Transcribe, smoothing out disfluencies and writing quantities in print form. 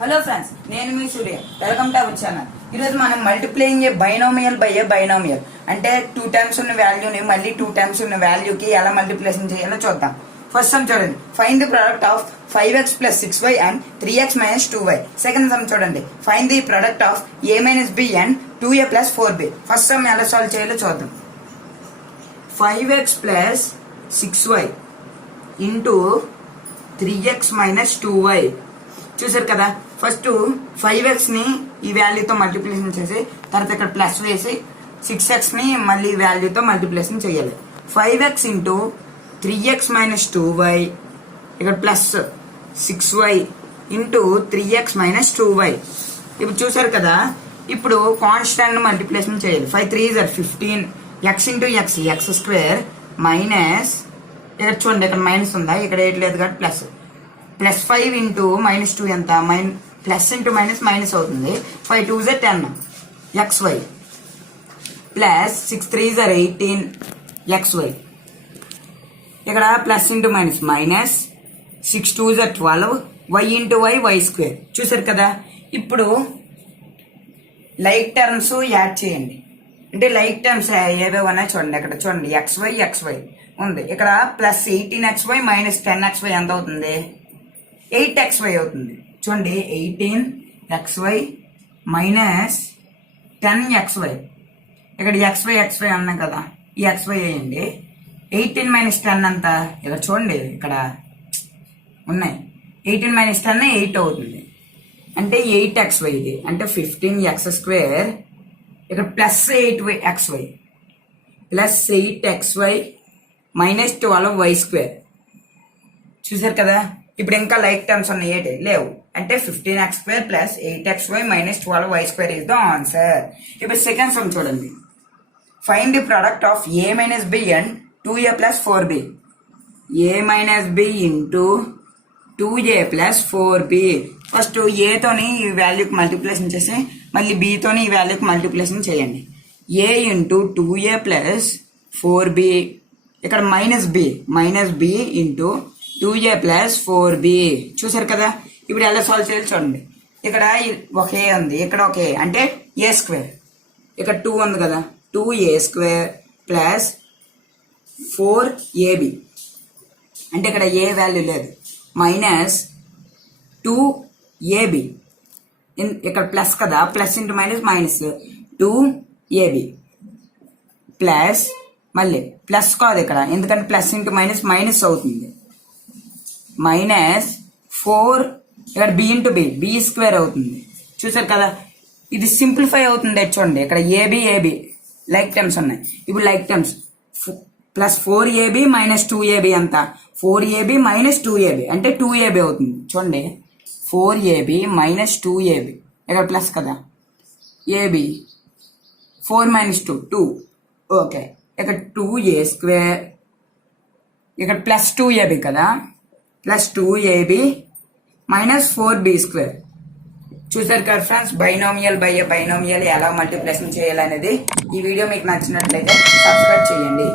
Hello friends, నేను మీ Surya. Welcome to our channel. ఈరోజు మనం multiplying a binomial by a binomial అంటే 2 టైమ్స్ ఉన్న వాల్యూని మళ్ళీ 2 టైమ్స్ ఉన్న వాల్యూకి ఎలా మల్టిప్లికేషన్ చేయాలో చూద్దాం. ఫస్ట్ సమ్ చూడండి, find the product of 5x plus 6y and 3x minus 2y. Second sum చూడండి, find the product of a minus b and 2a plus 4b. First sum ఎలా సాల్వ్ చేయాలో చూద్దాం. 5x plus 6y into 3x minus 2y. చూసారు కదా, first 5x ని ఈ వాల్యూతో multiplication చేసి తర్వాత ఇక్కడ ప్లస్ వేసి 6x ని మళ్ళీ వాల్యూతో మల్టిప్లికేషన్ చేయాలి. 5x into 3x minus 2y ఇక్కడ plus 6y into 3x minus 2y. ఇప్పుడు చూసారు కదా, ఇప్పుడు కాన్స్టాంట్ మల్టిప్లికేషన్ చేయాలి. 5 3 is 15 x into x X square minus ఇక్కడ చూడండి, ఇక్కడ మైనస్ ఉందా, ఇక్కడ ఏట్ లేదు కాబట్టి ప్లస్ ప్లస్ 5 ఇంటూ మైనస్ 2 ఎంత, ప్లస్ ఇంటూ మైనస్ మైనస్ అవుతుంది. 5 2 is 10 xy plus 6 3 is 18 xy. ఇక్కడ plus into minus minus 6 2 is 12 y into y square. చూసారు కదా, ఇప్పుడు లైక్ టర్మ్స్ యాడ్ చేయండి. అంటే లైక్ టర్మ్స్ ఏవే ఉన్నాయి చూడండి, ఇక్కడ చూడండి xy ఉంది. ఇక్కడ ప్లస్ 18xy మైనస్ 10xy ఎంత అవుతుంది, 8xy అవుతుంది. చూడండి, 18xy మైనస్ 10xy. ఇక్కడ xy అన్నాం కదా, ఈ xy వేయండి. 18 మైనస్ 10 అంతా ఇక్కడ చూడండి, ఇక్కడ ఉన్నాయి 18 మైనస్ 10 8 అవుతుంది. అంటే 8xy ఇది, అంటే 15x స్క్వేర్. ఇక్కడ plus 8xy plus 8xy minus 12y square. చూసారు కదా, ఇప్పుడు ఇంకా లైక్ టర్మ్స్ ఉన్నాయి, ఏంటి లేవు. అంటే 15x square plus 8xy minus 12y square is the answer. ఇప్పుడు సెకండ్ సమ్ చూడండి, find the product of a minus b and 2a plus 4b. a minus b into 2a plus 4b. First a తోని ఈ వాల్యూకి multiplication చేసి మళ్ళీ b తోని ఈ వాల్యూకి multiplication చేయండి. a into 2a plus 4b. ఇక్కడ minus b into 2a plus 4b. చూసారు కదా, ఇప్పుడు ఎలా సాల్వ్ చేయాలి చూడండి. ఇక్కడ ఒక ఏ ఉంది, ఇక్కడ ఒక ఏ అంటే a స్క్వేర్. ఇక్కడ 2 ఉంది కదా, 2a స్క్వేర్ ప్లస్ 4ab. అంటే ఇక్కడ ఏ వాల్యూ లేదు, మైనస్ 2ab. ఇక్కడ ప్లస్ కదా, plus into minus minus 2ab plus మళ్ళీ ప్లస్ కాదు ఇక్కడ, ఎందుకంటే ప్లస్ ఇంటూ మైనస్ మైనస్ అవుతుంది. మైనస్ 4 ఇక్కడ b ఇంటూ b స్క్వేర్ అవుతుంది. చూసారు కదా, ఇది సింప్లిఫై అవుతుంది. చూడండి, ఇక్కడ ఏబి లైక్ టర్మ్స్ ఉన్నాయి. ఇప్పుడు like terms plus 4ab minus 2ab అంత 4ab మైనస్ 2ab అంటే 2ab అవుతుంది. చూడండి, 4ab మైనస్ 2ab ఇక్కడ ప్లస్ కదా, ab 4 మైనస్ 2 ఓకే. ఇక్కడ 2a స్క్వేర్, ఇక్కడ ప్లస్ 2ab కదా, plus 2ab minus 4b square. చూసారు కదా ఫ్రెండ్స్, బైనోమియల్ బై బైనోమియల్ ఎలా మల్టిప్లికేషన్ చేయాలనేది. ఈ వీడియో మీకు నచ్చినట్లయితే సబ్స్క్రైబ్ చేయండి.